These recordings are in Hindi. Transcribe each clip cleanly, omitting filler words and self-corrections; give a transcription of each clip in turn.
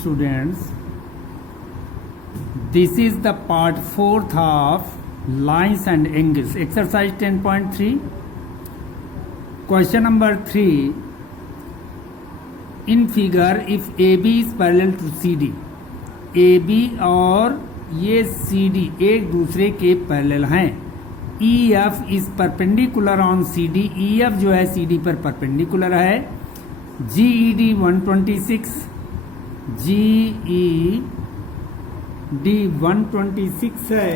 Students, this is the part 4th of lines and angles, exercise 10.3. Question number 3. In figure, if AB is parallel to CD, AB और ये CD एक दूसरे के पैरेलल हैं, EF is perpendicular on CD, EF जो है CD पर परपेंडिकुलर है, GED 126, GED 126 है,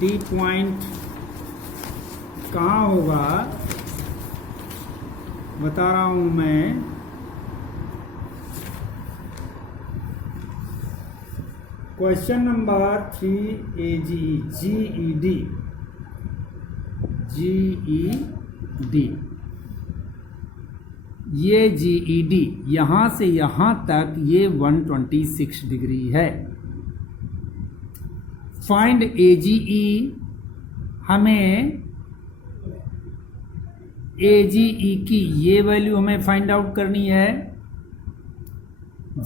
D पॉइंट कहाँ होगा बता रहा हूं मैं। क्वेश्चन नंबर 3 GED ये GED यहां से यहां तक ये 126 डिग्री है। फाइंड AGE, हमें AGE की ये वैल्यू हमें फाइंड आउट करनी है।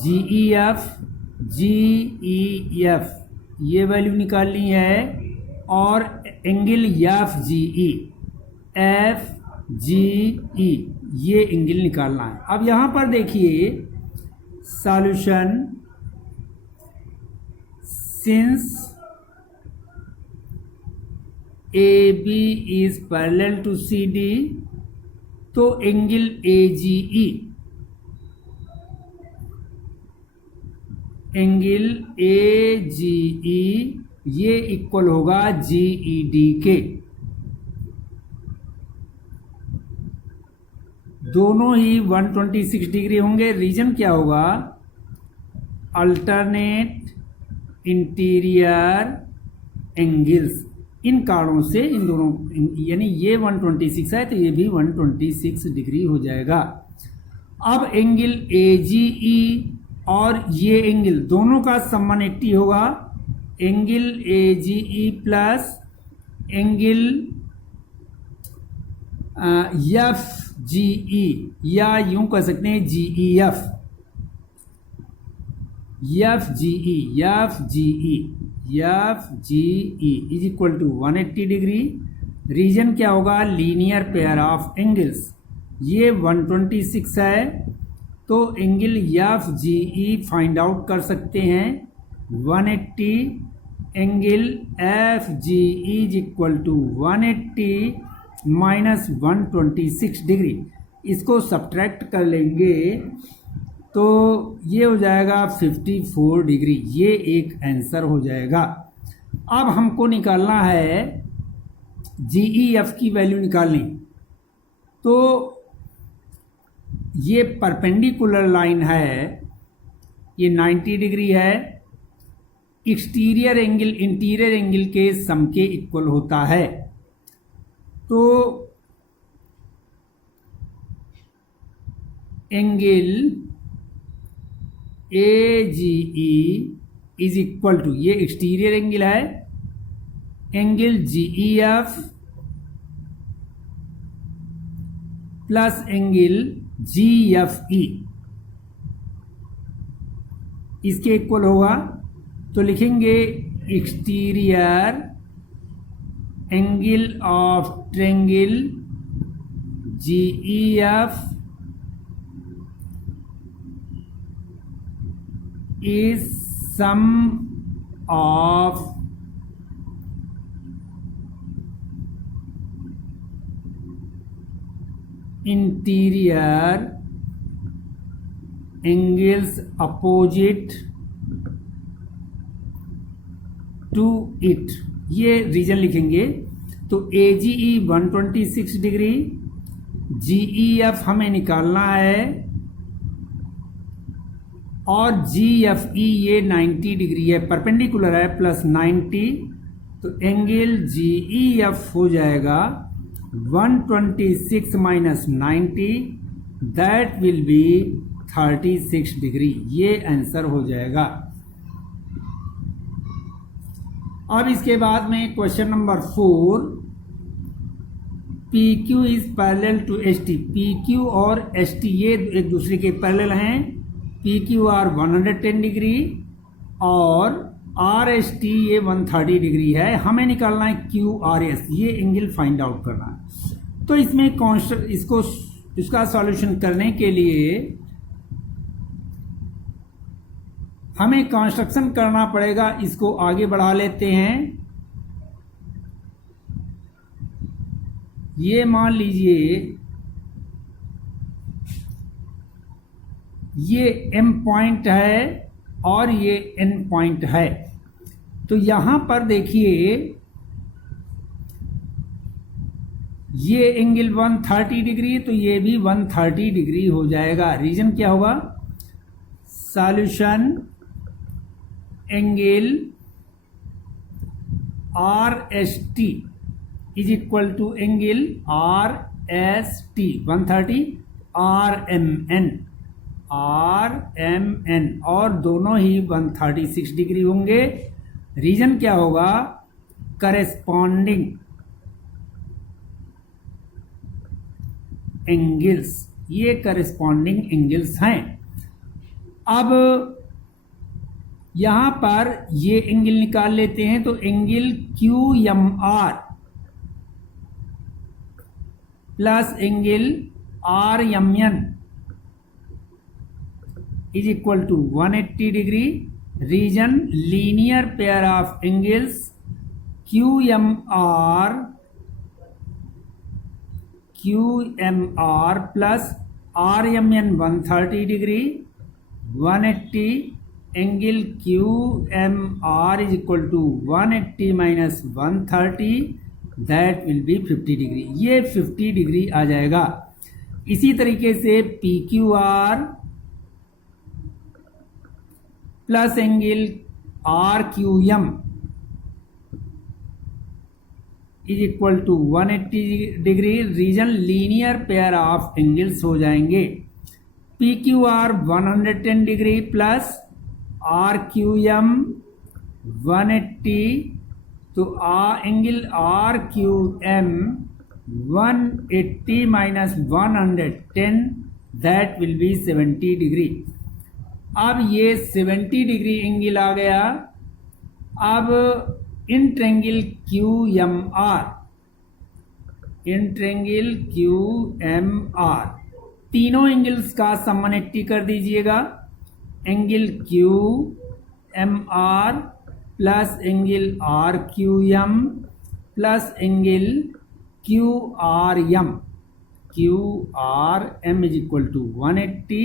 GEF ये वैल्यू निकालनी है और एंगल FGE ये एंगल निकालना है। अब यहां पर देखिए solution, since AB is parallel to CD, तो एंगल AGE ये इक्वल होगा GED के। दोनों ही 126 डिग्री होंगे। रीजन क्या होगा? Alternate interior angles. इन कारणों से इन दोनों, यानी ये 126 है तो ये भी 126 डिग्री हो जाएगा। अब एंगल AGE और ये एंगल दोनों का सम 180 होगा। Angle AGE plus angle FGE या यूं कह सकते हैं GEF, FGE is equal to 180 degree. Reason क्या होगा? Linear pair of angles. ये 126 है तो एंगल FGE फाइंड आउट कर सकते हैं 180। Angle FGE is equal to 180 minus 126 degree. इसको सब्ट्रैक्ट कर लेंगे तो ये हो जाएगा 54 डिग्री। ये एक आंसर हो जाएगा। अब हमको निकालना है GEF की वैल्यू निकालनी। तो ये परपेंडिकुलर लाइन है, ये 90 डिग्री है। एक्सटीरियर एंगल इंटीरियर एंगल के सम के इक्वल होता है। तो angle AGE is equal to, ये एक्सटीरियर एंगल है, angle GEF plus angle GFE इसके इक्वल होगा। तो लिखेंगे exterior angle of triangle GEF is sum of interior angles opposite to it। ये रीजन लिखेंगे। तो AGE 126 डिग्री, GEF हमें निकालना है और GFE ये 90 डिग्री है, परपेंडिकुलर है, प्लस 90। तो एंगल GEF हो जाएगा 126 minus 90, that will be 36 degree. ये आंसर हो जाएगा। अब इसके बाद में question number 4, PQ is parallel to ST। PQ और ST ये एक दूसरे के पैरेलल हैं। पी क्यू आर 110 डिग्री और आर एस टी ये 130 डिग्री है। हमें निकालना है क्यू आर एस, ये एंगल फाइंड आउट करना है। तो इसमें इसका सॉल्यूशन करने के लिए हमें कंस्ट्रक्शन करना पड़ेगा। इसको आगे बढ़ा लेते हैं। ये मान लीजिए ये एम पॉइंट है और ये एन पॉइंट है। तो यहां पर देखिए ये एंगल 130 डिग्री, तो ये भी 130 डिग्री हो जाएगा। रीजन क्या होगा? Solution angle R S T is equal to angle R S T 130 R M N और दोनों ही 136 डिग्री होंगे। रीजन क्या होगा? करेस्पॉन्डिंग एंगल्स, ये करेस्पॉन्डिंग एंगल्स हैं। अब यहां पर ये एंगल निकाल लेते हैं। तो angle Q M R plus angle R M N is equal to 180 degree. Reason linear pair of angles Q M R plus R M N 130 degree 180 angle Q M R is equal to 180 minus 130 that will be 50 degree. ये 50 डिग्री आ जाएगा। इसी तरीके से P Q R plus angle R Q M is equal to 180 degree. Reason linear pair of angles हो जाएंगे। P Q R 110 degree plus R Q M 180, तो angle R Q M 180 minus 110 that will be 70 degree. अब ये 70 डिग्री एंगल आ गया। अब in triangle Q M R, in triangle Q M R, तीनों एंगल्स का सम 180 कर दीजिएगा। Angle Q M R plus angle R Q M plus angle Q R M is equal to 180।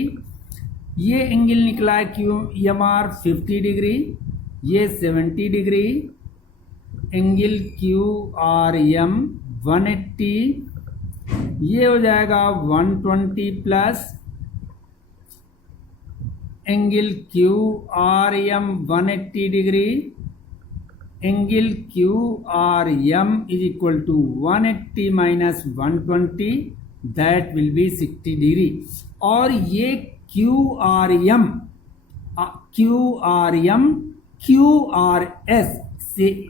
ये एंगल निकला है क्यू एम आर 50 डिग्री, ये 70 degree. Angle Q R M 180, ये हो जाएगा 120 plus angle Q R M 180 degree. Angle Q R M is equal to 180 minus 120 that will be 60 degree. और ये Q R S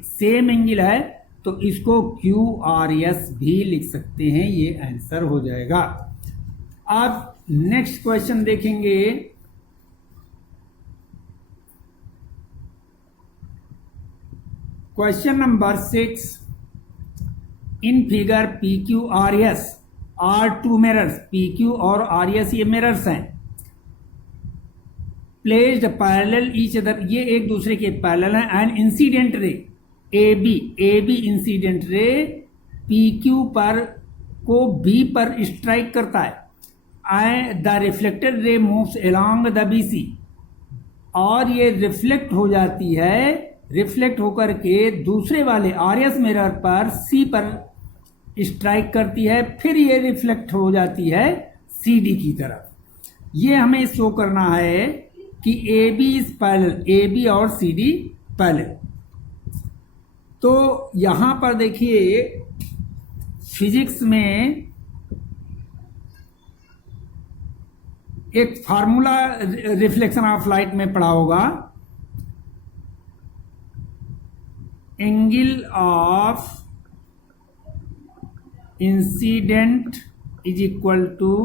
same angle है, तो इसको क्यू आर एस भी लिख सकते हैं। ये आंसर हो जाएगा। अब नेक्स्ट क्वेश्चन देखेंगे। Question number 6, in figure P Q R S are two mirrors, P Q और आर एस ये मिरर्स हैं, प्लेस्ड पैरेलल ईच अदर, ये एक दूसरे के पैरेलल हैं। And incident ray A B incident ray P Q पर को बी पर स्ट्राइक करता है। The reflected ray moves along the B C, और ये रिफ्लेक्ट हो जाती है, रिफ्लेक्ट होकर के दूसरे वाले आर एस मिरर पर सी पर स्ट्राइक करती है, फिर ये रिफ्लेक्ट हो जाती है सी डी की तरफ। ये हमें शो करना है कि A B is parallel, A B और सी डी पैरेलल। तो यहां पर देखिए फिजिक्स में एक फार्मूला रिफ्लेक्शन ऑफ लाइट में पढ़ा होगा, angle of incident is equal to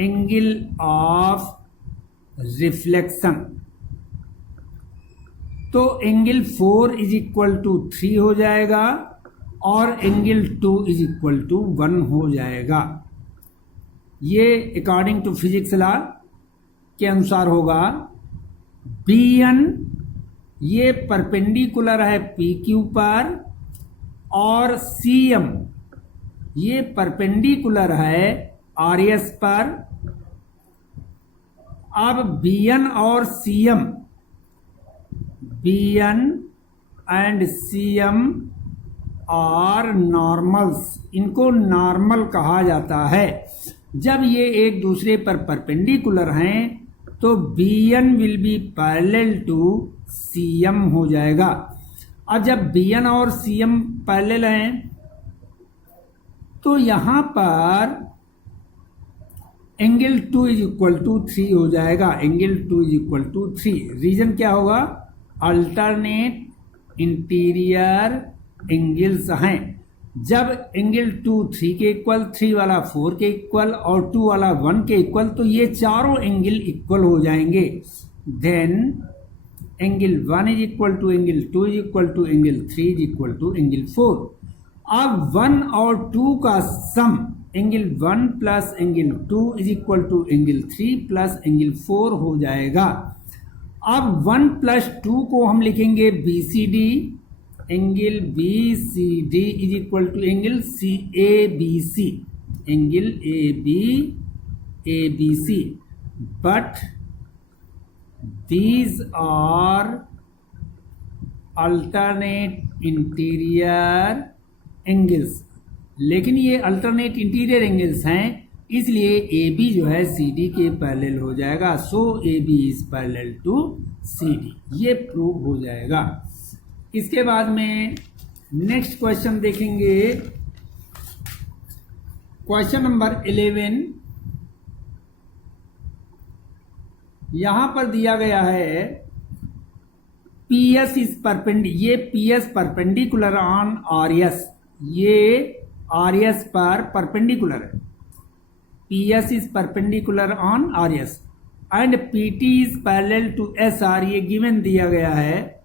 angle of reflection. तो एंगल 4 इज इक्वल टू 3 हो जाएगा और एंगल 2 इज इक्वल टू 1 हो जाएगा। ये अकॉर्डिंग टू फिजिक्स लॉ के अनुसार होगा। BN ये परपेंडिकुलर है PQ पर और CM ये परपेंडिकुलर है RS पर। अब BN और CM, BN and CM are normals, इनको नॉर्मल कहा जाता है। जब ये एक दूसरे पर परपेंडिकुलर हैं तो BN will be parallel to CM हो जाएगा। अब जब BN और CM पैरेलल हैं तो यहां पर एंगल 2 इज इक्वल टू 3 हो जाएगा। Angle 2 is equal to 3। Reason क्या होगा? अल्टरनेट इंटीरियर एंगल्स हैं। जब एंगल 2 3 के इक्वल, 3 वाला 4 के इक्वल और 2 वाला 1 के इक्वल, तो ये चारों एंगल इक्वल हो जाएंगे। Then angle 1 is equal to angle 2 is equal to angle 3 is equal to angle 4। अब 1 और 2 का sum angle 1 plus angle 2 is equal to angle 3 plus angle 4 हो जाएगा। अब 1 प्लस 2 को हम लिखेंगे BCD, angle BCD is equal to angle ABC, angle ABC। But these are alternate interior angles, लेकिन ये अल्टरनेट इंटीरियर एंगल्स हैं, इसलिए AB जो है CD के पैरेलल हो जाएगा। So AB is parallel to CD, ये प्रूव हो जाएगा। इसके बाद में नेक्स्ट क्वेश्चन देखेंगे, क्वेश्चन नंबर 11। यहां पर दिया गया है PS इज ये PS परपेंडिकुलर ऑन RS, ये RS पर परपेंडिकुलर है। PS is perpendicular on RS and PT is parallel to SR, ये गिवन दिया गया है।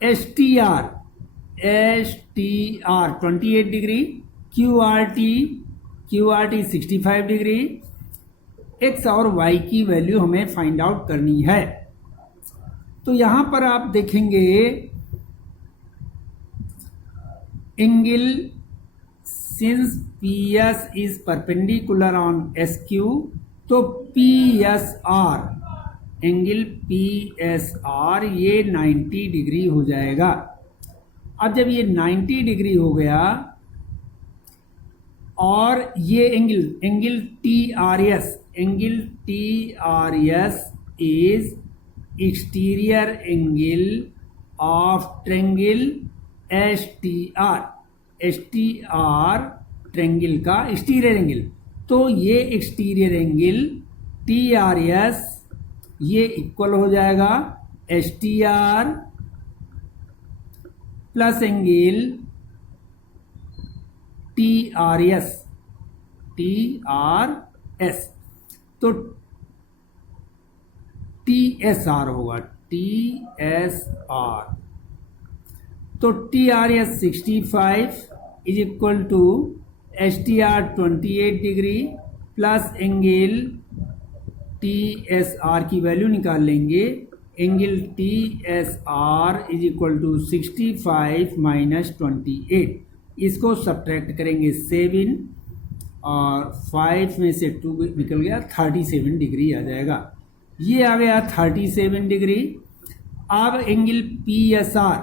STR 28 degree, QRT 65 degree. X और Y की वैल्यू हमें फाइंड आउट करनी है। तो यहां पर आप देखेंगे angle, since PS is perpendicular on SQ, तो PSR, एंगल PSR ये 90 डिग्री हो जाएगा। अब जब ये 90 डिग्री हो गया और ये angle TRS, angle TRS is exterior angle of triangle STR, STR triangle का एक्सटीरियर एंगल। तो ये एक्सटीरियर एंगल TRS ये इक्वल हो जाएगा STR प्लस एंगल TRS, तो TSR होगा, TSR। तो TRS 65 is equal to STR 28 degree plus angle TSR की वैल्यू निकाल लेंगे। Angle TSR is equal to 65 minus 28, इसको सब्ट्रैक्ट करेंगे 7 और 5 में से 2 निकल गया, 37 डिग्री आ जाएगा। ये आ गया 37 डिग्री। अब एंगल PSR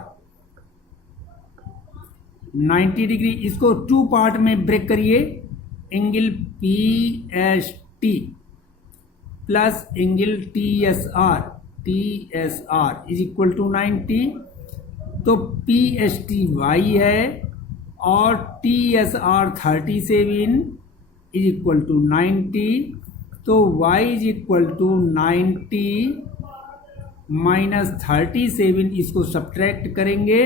90 डिग्री, इसको 2 पार्ट में ब्रेक करिए। Angle PST plus angle TSR is equal to 90। तो PST Y है और TSR 37 इज इक्वल टू 90। तो Y इज इक्वल टू 90 माइनस 37, इसको सब्ट्रैक्ट करेंगे,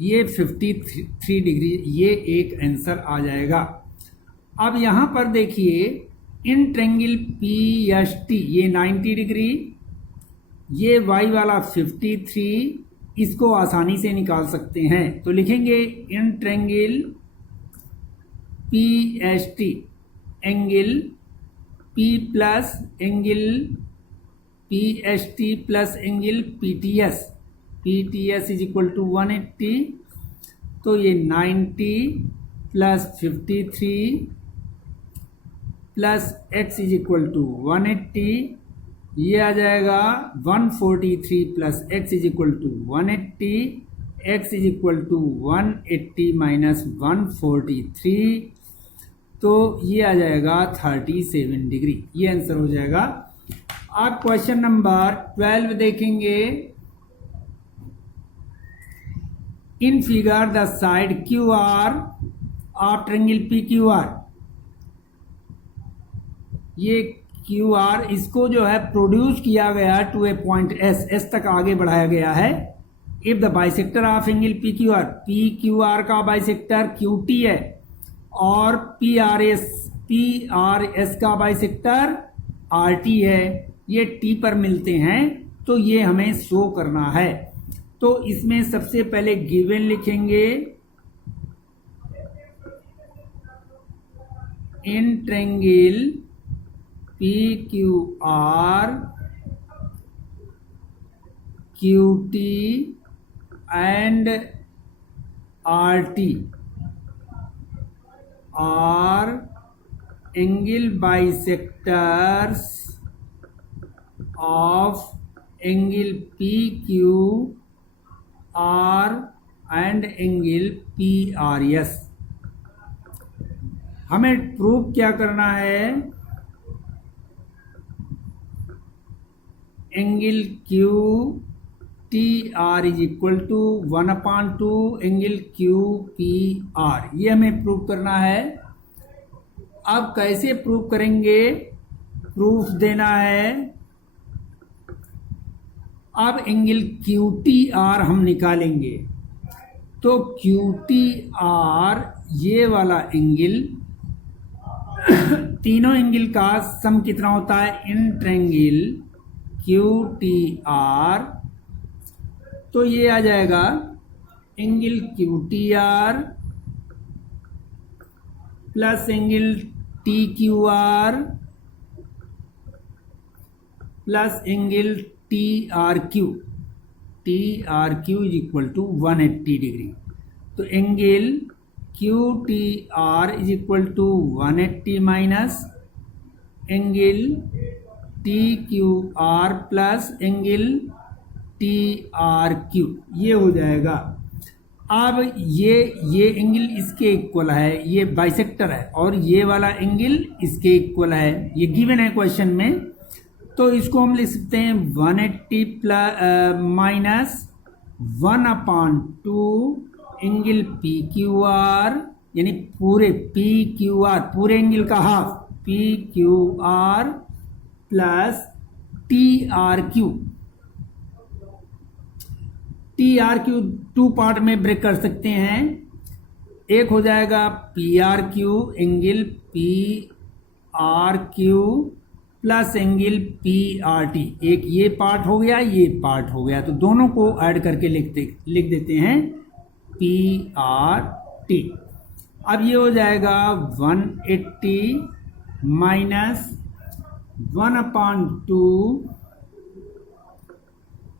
ये 53 डिग्री, ये एक आंसर आ जाएगा। अब यहां पर देखिए इन ट्रेंगल पी एस टी ये 90 डिग्री, ये y वाला 53, इसको आसानी से निकाल सकते हैं। तो लिखेंगे in triangle P S T angle P plus angle P S T plus angle P T S is equal to 180। तो ये 90 plus 53 plus x is equal to 180, ये आ जाएगा 143 plus x is equal to 180, x is equal to 180 minus 143, तो ये आ जाएगा 37 डिग्री। ये आंसर हो जाएगा। आप क्वेश्चन नंबर 12 देखेंगे। In figure the side Q R of triangle P Q R, ये क्यू आर इसको जो है प्रोड्यूस किया गया टू ए पॉइंट एस तक आगे बढ़ाया गया है। If the bisector of angle P Q R का बाइसेक्टर क्यू टी है और पी आर एस का बाइसेक्टर आर टी है, ये टी पर मिलते हैं, तो ये हमें शो करना है। तो इसमें सबसे पहले गिवन लिखेंगे in triangle P Q R Q T and R T are angle bisectors of angle P Q R and angle P R S. हमें प्रूव क्या करना है? Angle Q T R is equal to 1/2 angle Q P R, ये हमें प्रूव करना है। अब कैसे प्रूव करेंगे? प्रूफ देना है। अब एंगल क्यू टी आर हम निकालेंगे, तो क्यू टी आर ये वाला एंगल तीनों एंगल का सम कितना होता है? In triangle Q T R, तो ये आ जाएगा angle Q T R plus angle T Q R plus angle T R Q is equal to 180 degree. तो angle Q T R is equal to 180 minus angle T Q R plus angle T R Q, ये हो जाएगा। अब ये एंगल इसके इक्वल है, ये बाइसेक्टर है, और ये वाला एंगल इसके इक्वल है, ये गिवन है क्वेश्चन में। तो इसको हम लिख सकते हैं 180 plus minus 1/2 angle P Q R, यानी पूरे पी क्यू आर पूरे एंगल का half P Q R plus T R Q. Two part में ब्रेक कर सकते हैं। एक हो जाएगा P R Q angle P R Q plus angle P R T, एक ये पार्ट हो गया, ये पार्ट हो गया, तो दोनों को ऐड करके लिख देते हैं पी आर टी। अब ये हो जाएगा 180 minus 1/2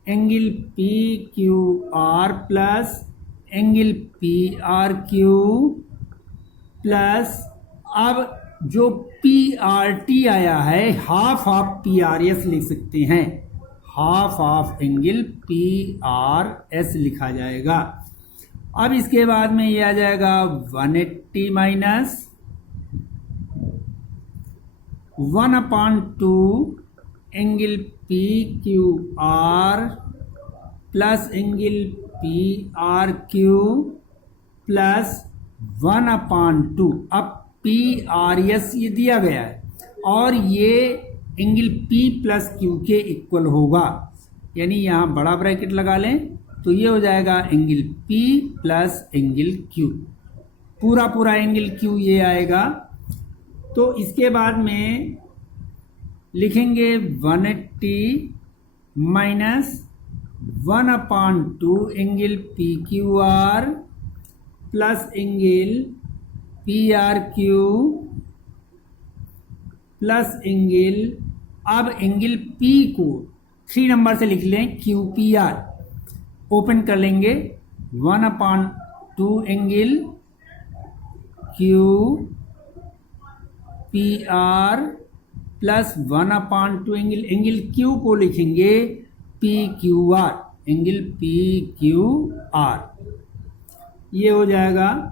angle P Q R plus angle P R Q plus, अब जो पी आर टी आया है half of P R S लिख सकते हैं, half of angle P R S लिखा जाएगा। अब इसके बाद में ये आ जाएगा 180 minus 1/2 angle P Q R plus angle P R Q plus 1/2। अब पी आर एस ये दिया गया है और ये एंगल पी प्लस क्यू के इक्वल होगा, यानी यहाँ बड़ा ब्रैकेट लगा लें तो ये हो जाएगा angle P plus angle Q, पूरा एंगल क्यू ये आएगा। तो इसके बाद में लिखेंगे 180 minus 1/2 angle P Q R plus angle P R Q plus angle, अब एंगल पी को 3 नंबर से लिख लें क्यू पी आर, ओपन कर लेंगे 1/2 angle Q P are plus 1/2 angle Q को लिखेंगे P Q R, angle P Q R, ये हो जाएगा।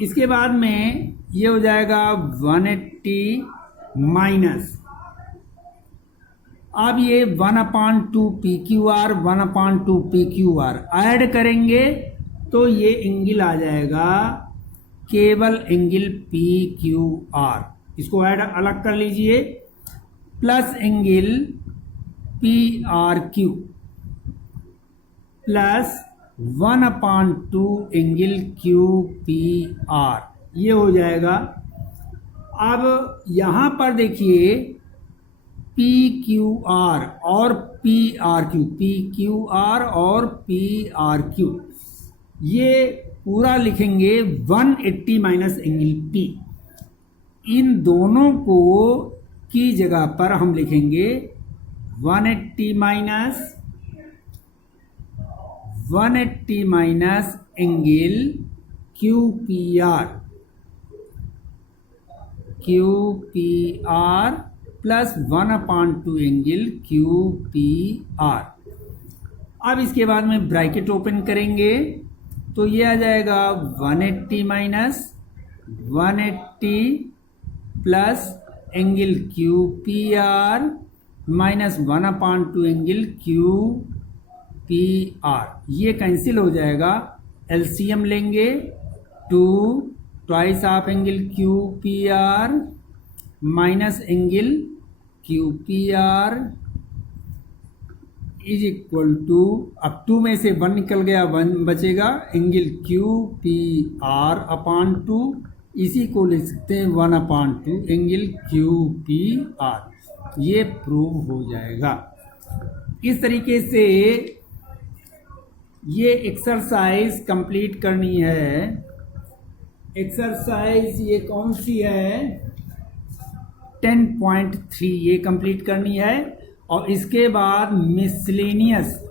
इसके बाद में ये हो जाएगा 180 माइनस, अब ये 1/2 P Q R 1/2 P Q R add करेंगे तो ये एंगल आ जाएगा केवल एंगल पी क्यू आर, इसको ऐड अलग कर लीजिए, plus angle P R Q plus 1/2 angle Q P R, ये हो जाएगा। अब यहां पर देखिए पी क्यू आर और P R Q, P Q R और पी आर क्यू, ये पूरा लिखेंगे 180 माइनस एंगल पी, इन दोनों को की जगह पर हम लिखेंगे 180 minus angle Q P are plus 1/2 angle Q P are. अब इसके बाद में ब्रैकेट ओपन करेंगे तो ये आ जाएगा 180 minus 180 plus angle Q P R minus 1/2 angle Q P R, ये कैंसिल हो जाएगा। एलसीएम लेंगे 2 twice of angle Q P R minus angle Q P R is equal to, अब 2 में से 1 निकल गया, 1 बचेगा, angle Q P R upon 2, इसी को लिख सकते हैं 1/2 एंगल क्यू पी आर, ये प्रूव हो जाएगा। इस तरीके से ये एक्सरसाइज कंप्लीट करनी है। एक्सरसाइज ये कौन सी है, 10.3 ये कंप्लीट करनी है, और इसके बाद मिसलेनियस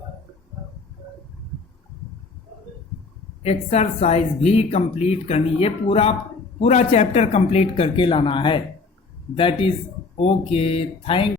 एक्सरसाइज भी कंप्लीट करनी है, पूरा चैप्टर कंप्लीट करके लाना है। That is okay, thank